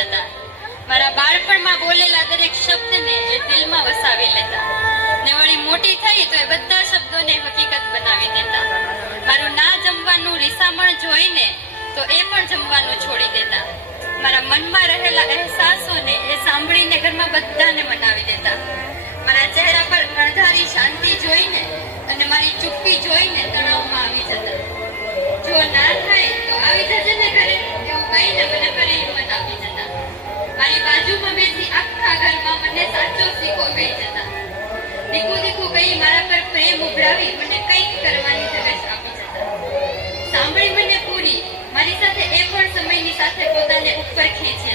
જતા. મારા બાળપણમાં બોલેલા દરેક શબ્દને એ દિલમાં વસાવી લેતા ને વળી મોટી થઈ તો એ બધા શબ્દોને હકીકત બનાવી દેતા. મારું ના જમવાનું રીસામણ જોઈને તો એ પણ જમવાનું છોડી દેતા. મારા મનમાં રહેલા અહેસાસોને એ સાંભળીને ઘરમાં બધાને મનાવી દેતા. મારા ચહેરા પર અણધારી શાંતિ જોઈને અને મારી ચૂપ્પી જોઈને તણાવમાં આવી જતા. જો ના થાય તો આવી જજે ને ઘરે એવું કહીને મને ઘરે હિંમત આપી જતા. મારી બાજુમાં બેસી આખા ઘરમાં મને સાચો શીખો કહી જતા. દીકું દીકું કહી મારા પર પ્રેમ ઉભરાવી મને કંઈક કરવાની ધગશ આપી જતા. સાંભળી મને પૂરી મારી સાથે એ પણ સમયની સાથે પોતાને ઉપર ખેંચી